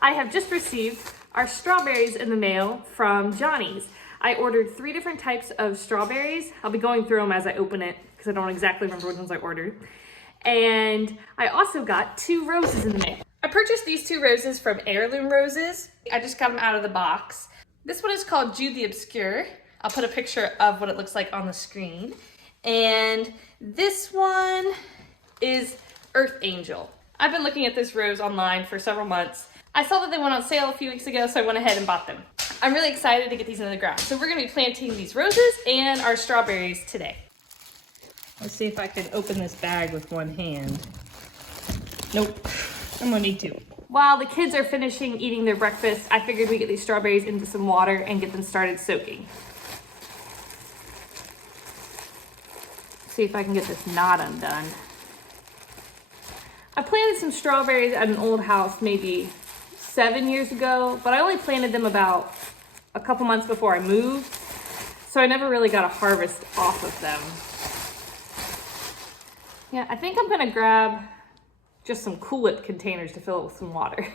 I have just received our strawberries in the mail from Johnny's. I ordered 3 different types of strawberries. I'll be going through them as I open it because I don't exactly remember which ones I ordered. And I also got 2 roses in the mail. I purchased these 2 roses from Heirloom Roses. I just got them out of the box. This one is called Jude the Obscure. I'll put a picture of what it looks like on the screen. And this one is Earth Angel. I've been looking at this rose online for several months. I saw that they went on sale a few weeks ago, so I went ahead and bought them. I'm really excited to get these into the ground. So we're gonna be planting these roses and our strawberries today. Let's see if I can open this bag with one hand. Nope, I'm gonna need 2. While the kids are finishing eating their breakfast, I figured we'd get these strawberries into some water and get them started soaking. See if I can get this knot undone. I planted some strawberries at an old house maybe 7 years ago, but I only planted them about a couple months before I moved, so I never really got a harvest off of them. Yeah, I think I'm gonna grab just some Cool Whip containers to fill it with some water.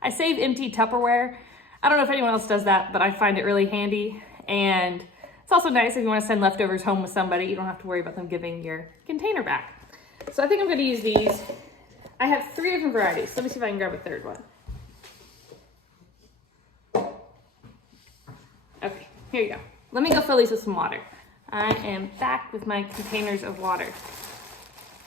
I save empty Tupperware. I don't know if anyone else does that, but I find it really handy. And it's also nice if you want to send leftovers home with somebody, you don't have to worry about them giving your container back. So I think I'm gonna use these. I have 3 different varieties. Let me see if I can grab a 3rd one. Okay, here you go. Let me go fill these with some water. I am back with my containers of water.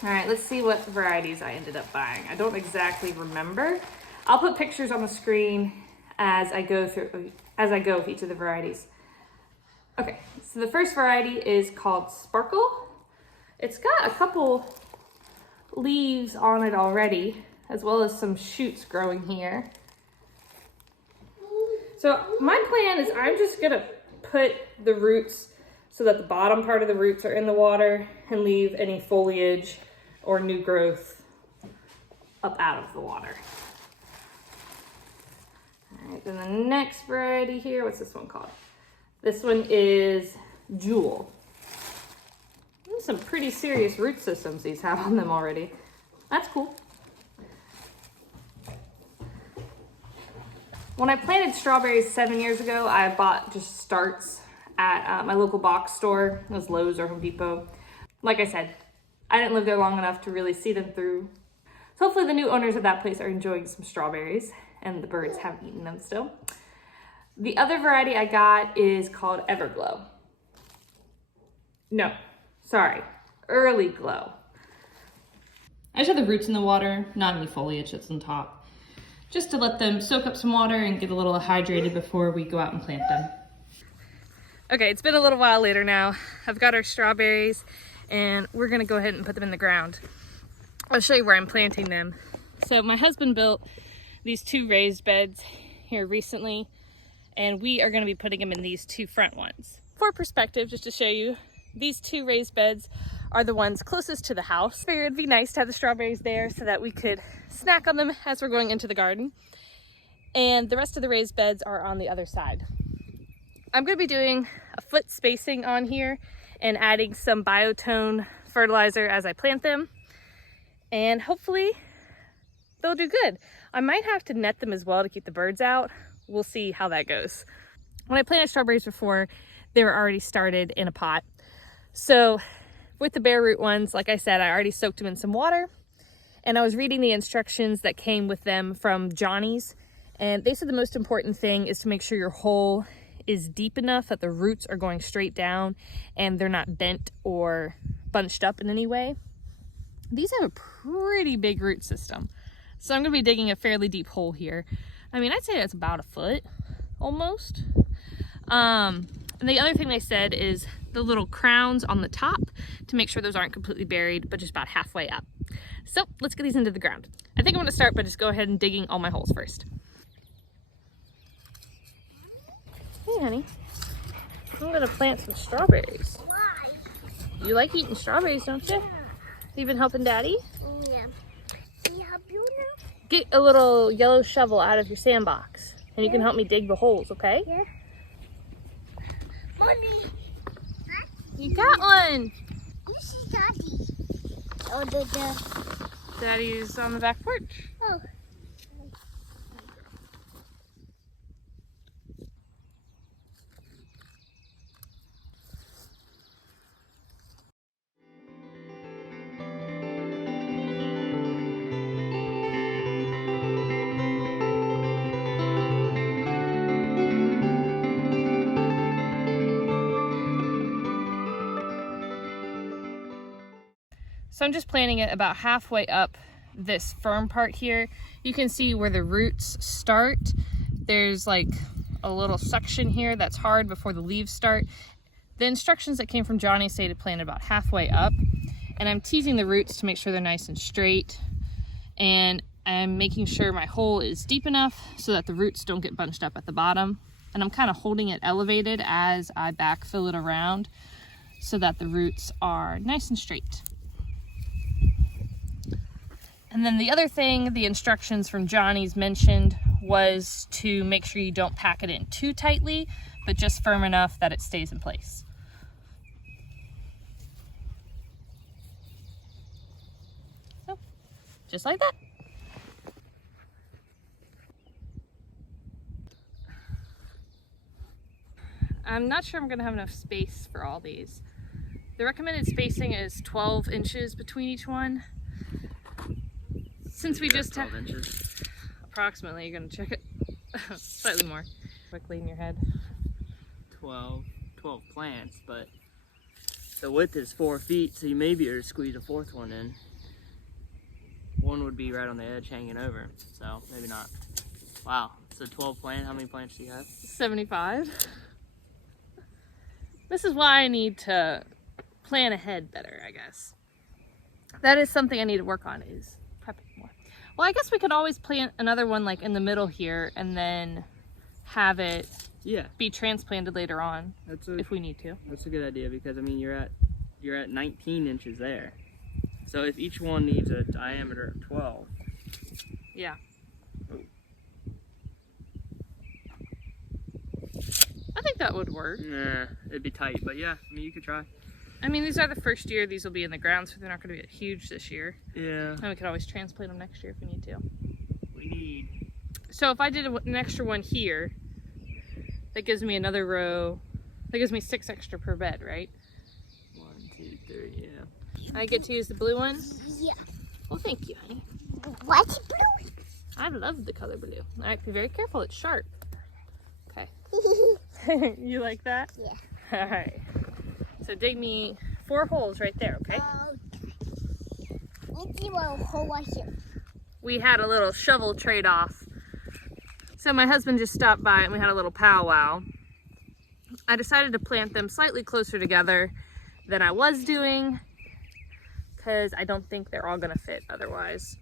All right, let's see what varieties I ended up buying. I don't exactly remember. I'll put pictures on the screen as I go with each of the varieties. Okay, so the first variety is called Sparkle. It's got a couple leaves on it already, as well as some shoots growing here. So my plan is I'm just gonna put the roots so that the bottom part of the roots are in the water and leave any foliage or new growth up out of the water. All right, then the next variety here, what's this one called? This one is Jewel. Some pretty serious root systems these have on them already. That's cool. When I planted strawberries 7 years ago, I bought just starts at my local box store. It was Lowe's or Home Depot. Like I said, I didn't live there long enough to really see them through. So hopefully the new owners of that place are enjoying some strawberries and the birds haven't eaten them still. The other variety I got is called Everglow. No, sorry, Earliglow. I just have the roots in the water, not any foliage that's on top, just to let them soak up some water and get a little hydrated before we go out and plant them. Okay, it's been a little while later now. I've got our strawberries and we're gonna go ahead and put them in the ground. I'll show you where I'm planting them. So my husband built these 2 raised beds here recently, and we are gonna be putting them in these 2 front ones. For perspective, just to show you, these 2 raised beds are the ones closest to the house. Figured it'd be nice to have the strawberries there so that we could snack on them as we're going into the garden. And the rest of the raised beds are on the other side. I'm gonna be doing a foot spacing on here and adding some biotone fertilizer as I plant them. And hopefully they'll do good. I might have to net them as well to keep the birds out. We'll see how that goes. When I planted strawberries before, they were already started in a pot. So with the bare root ones, like I said, I already soaked them in some water, and I was reading the instructions that came with them from Johnny's, and they said the most important thing is to make sure your hole is deep enough that the roots are going straight down and they're not bent or bunched up in any way. These have a pretty big root system, so I'm going to be digging a fairly deep hole here. I mean, I'd say that's about a foot almost. And the other thing they said is the little crowns on the top to make sure those aren't completely buried, but just about halfway up. So let's get these into the ground. I think I'm going to start by just go ahead and digging all my holes first. Hey honey, I'm going to plant some strawberries. Why? You like eating strawberries, don't you? You been helping Daddy? Yeah. Can I help you now? Get a little yellow shovel out of your sandbox and you can help me dig the holes, okay? Yeah. Mommy. You got one. This is Daddy. Oh, the. Daddy's on the back porch. Oh. So I'm just planting it about halfway up this firm part here. You can see where the roots start. There's like a little section here that's hard before the leaves start. The instructions that came from Johnny say to plant about halfway up, and I'm teasing the roots to make sure they're nice and straight, and I'm making sure my hole is deep enough so that the roots don't get bunched up at the bottom, and I'm kind of holding it elevated as I backfill it around so that the roots are nice and straight. And then the other thing the instructions from Johnny's mentioned was to make sure you don't pack it in too tightly, but just firm enough that it stays in place. So, just like that. I'm not sure I'm gonna have enough space for all these. The recommended spacing is 12 inches between each one. Since we just have 12 inches. Approximately, you're gonna check it. Slightly more. Quickly in your head. 12 plants, but the width is 4 feet, so you may be able to squeeze a fourth one in. One would be right on the edge hanging over, so maybe not. Wow, so 12 plants, how many plants do you have? 75. This is why I need to plan ahead better, I guess. That is something I need to work on, is prepping more. Well, I guess we could always plant another one like in the middle here and then have it be transplanted later on if we need to. That's a good idea, because I mean you're at 19 inches there. So if each one needs a diameter of 12. Yeah. I think that would work. Nah, it'd be tight, but yeah, I mean you could try. I mean, these are the first year these will be in the ground, so they're not going to be huge this year. Yeah. And we could always transplant them next year if we need to. We need. So if I did an extra one here, that gives me another row. That gives me 6 extra per bed, right? 1, 2, 3, yeah. I get to use the blue one? Yeah. Well, thank you, honey. What's blue? I love the color blue. All right, be very careful. It's sharp. Okay. You like that? Yeah. All right. So dig me 4 holes right there, okay? Let's see what hole right here. We had a little shovel trade-off. So my husband just stopped by and we had a little powwow. I decided to plant them slightly closer together than I was doing because I don't think they're all gonna fit otherwise.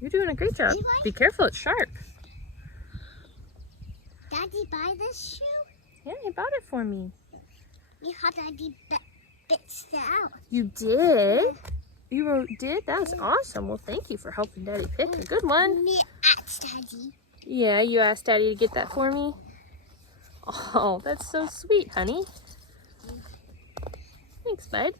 You're doing a great job. Be careful, it's sharp. Daddy buy this shoe? Yeah, you bought it for me. You had Daddy bits it out. You did? You did? That was awesome. Well, thank you for helping Daddy pick a good one. Me asked Daddy. Yeah, you asked Daddy to get that for me? Oh, that's so sweet, honey. Thanks, bud.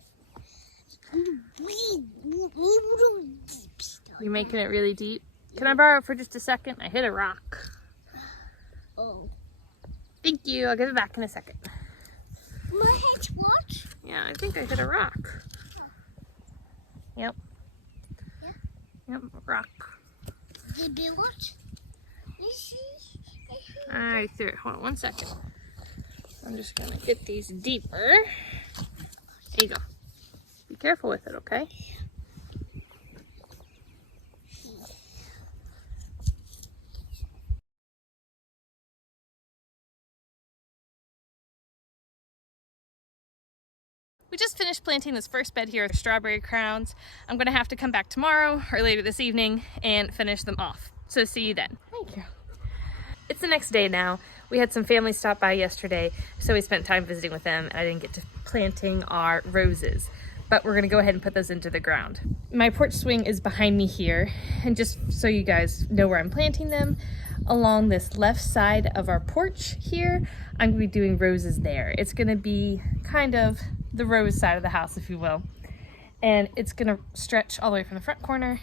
You're making it really deep. Can I borrow it for just a second? I hit a rock. Oh. Thank you. I'll give it back in a second. My head what? Yeah, I think I hit a rock. Yep. Yeah? Yep, a rock. Did you what? I threw it. Hold on 1 second. I'm just gonna get these deeper. There you go. Be careful with it, okay? We just finished planting this first bed here of strawberry crowns. I'm gonna have to come back tomorrow or later this evening and finish them off. So see you then. Thank you. It's the next day now. We had some family stop by yesterday, so we spent time visiting with them, and I didn't get to planting our roses. But we're gonna go ahead and put those into the ground. My porch swing is behind me here, and just so you guys know where I'm planting them, along this left side of our porch here, I'm gonna be doing roses there. It's gonna be kind of the rose side of the house, if you will. And it's gonna stretch all the way from the front corner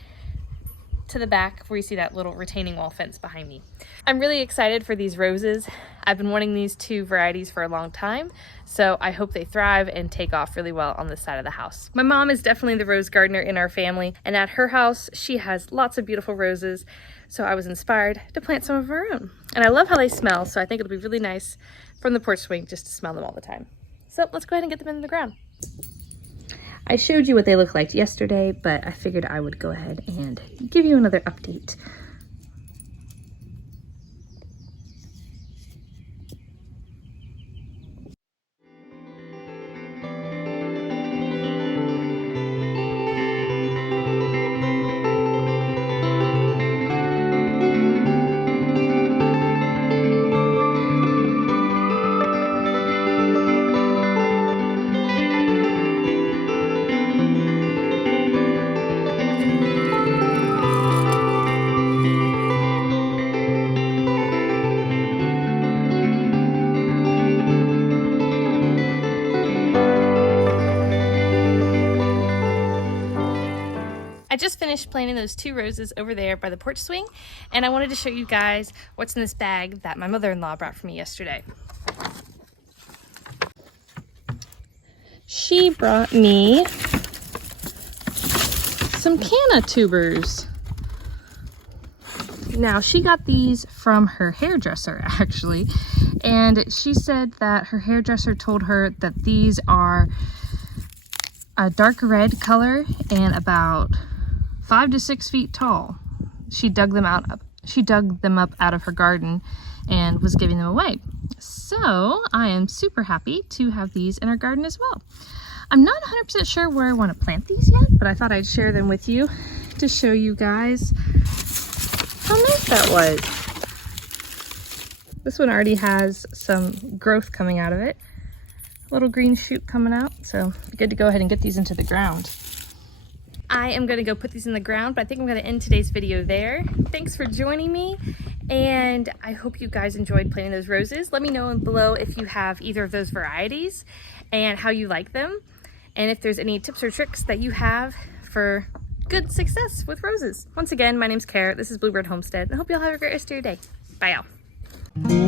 to the back where you see that little retaining wall fence behind me. I'm really excited for these roses. I've been wanting these 2 varieties for a long time, so I hope they thrive and take off really well on this side of the house. My mom is definitely the rose gardener in our family, and at her house, she has lots of beautiful roses, so I was inspired to plant some of our own. And I love how they smell, so I think it'll be really nice from the porch swing just to smell them all the time. So let's go ahead and get them in the ground. I showed you what they looked like yesterday, but I figured I would go ahead and give you another update. I just finished planting those 2 roses over there by the porch swing, and I wanted to show you guys what's in this bag that my mother-in-law brought for me yesterday. She brought me some canna tubers. Now, she got these from her hairdresser, actually, and she said that her hairdresser told her that these are a dark red color and about 5 to 6 feet tall. She dug them up out of her garden and was giving them away. So I am super happy to have these in our garden as well. I'm not 100% sure where I want to plant these yet, but I thought I'd share them with you to show you guys how nice that was. This one already has some growth coming out of it. A little green shoot coming out, so good to go ahead and get these into the ground. I am going to go put these in the ground, but I think I'm going to end today's video there. Thanks for joining me, and I hope you guys enjoyed planting those roses. Let me know below if you have either of those varieties and how you like them, and if there's any tips or tricks that you have for good success with roses. Once again, my name's Cara. This is Bluebird Homestead, and I hope you all have a great rest of your day. Bye, y'all.